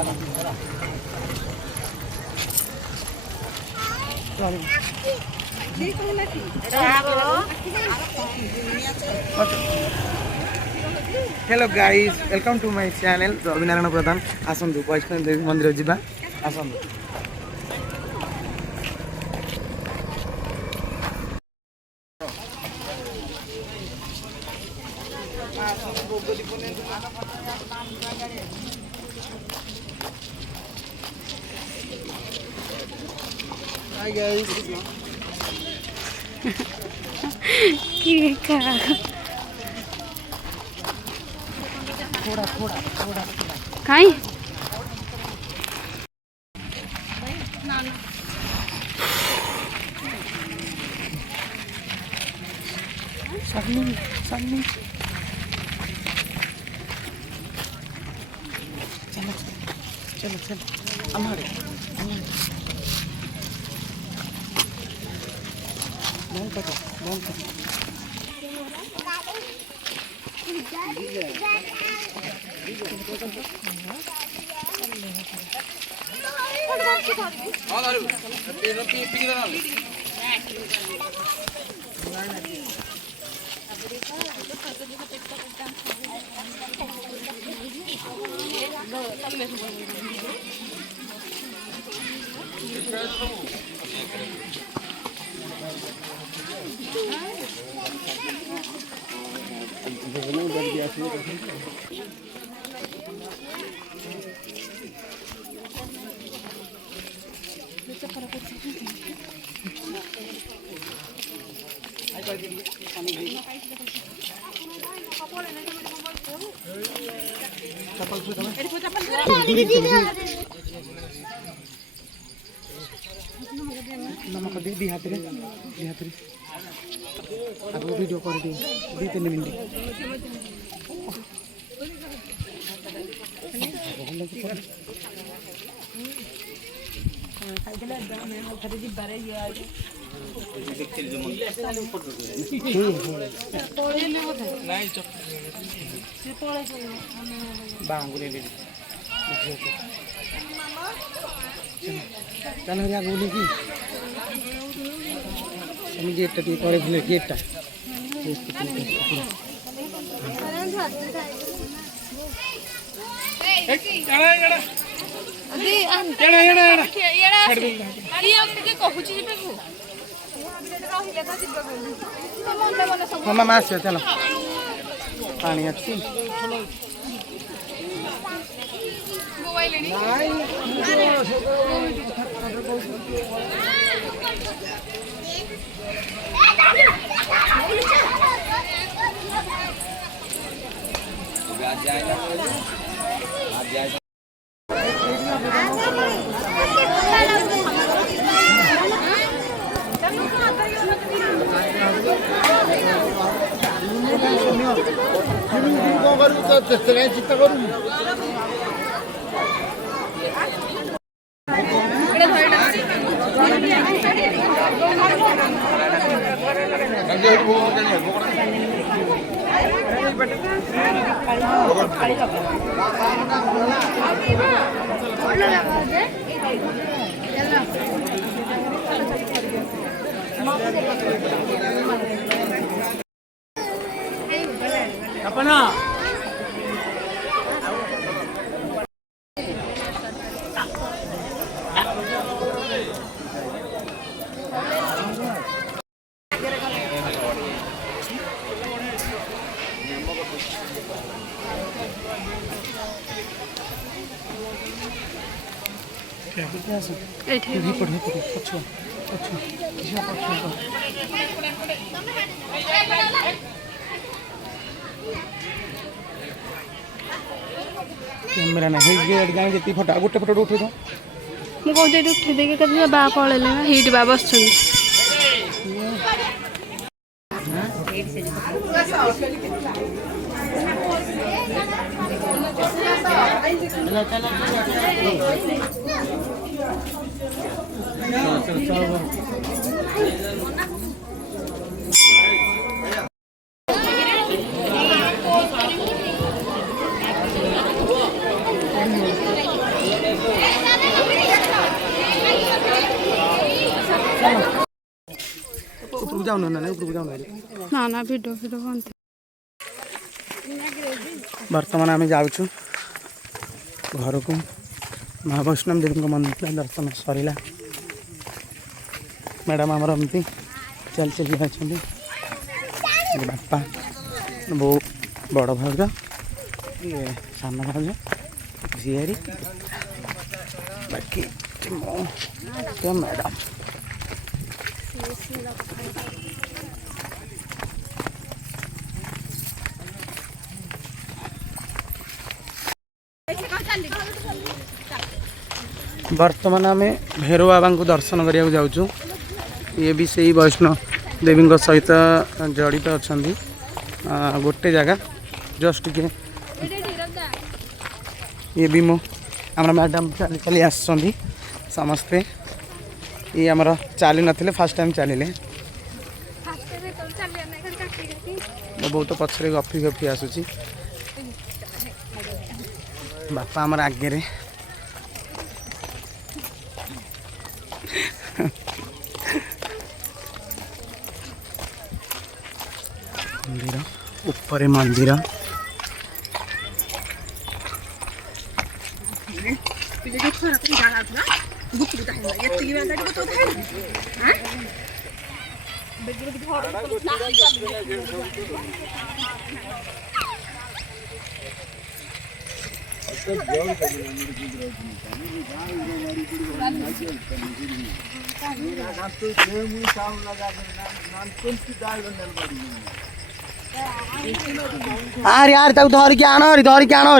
hello guys welcome to my channel Ravinarayan Pradhan आसतु वैष्णव देवी मंदिर जावा आसतु हाय गाइस थोड़ा काई सन्नी सन्नी चलो चलो चलो हमारे बहुत नमक दी हाथ रे अब वीडियो कर दी 2-3 मिनट बांगुले चल हरिया बोले कि আমি গেটটা দিয়ে পরে ভুলে গেটটা মামা আসছে চলো পানি আসছি आज जाएगा आज जाएगा चिंता करूँ अपना कैमरा ना हे गाड़ी जति फोटो गोटे फोटो उठे दो मु कहते उठे देखे कभी बा पड़े ना हिट बा बस जाऊन ना उपरକୁ जाऊन ना ना वीडियो वीडियो बनते वर्तमान आम जाऊँ घर को महावैष्णव देवी मंदिर दर्शन सरला मैडम आमर एमती चल चल बापा बो बड़ भाज ये सान भाज झीआरी बाकी मैडम वर्तमान आम भैरव बाबा को दर्शन करने जाऊँ ये भी से वैष्णव देवी सहित जड़ित अच्छा गोटे जगह जस्ट के ये भी मो आम मैडम चली चली आसछंदी समस्ते ये आमर चली नथिले फर्स्ट टाइम चलिले बहुत पछरे गफी गफी आसुची बापा आमर आगे रे मंदिर ऊपर मंदिर यार यार तक धर के आना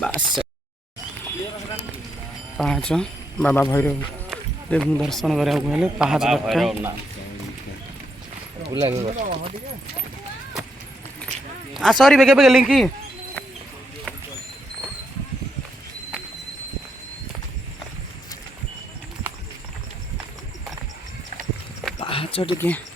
बस पाँच बाबा भैरव देव दर्शन कराया पाँच सॉरी बेगे बेगे लिंकी पाँच टिके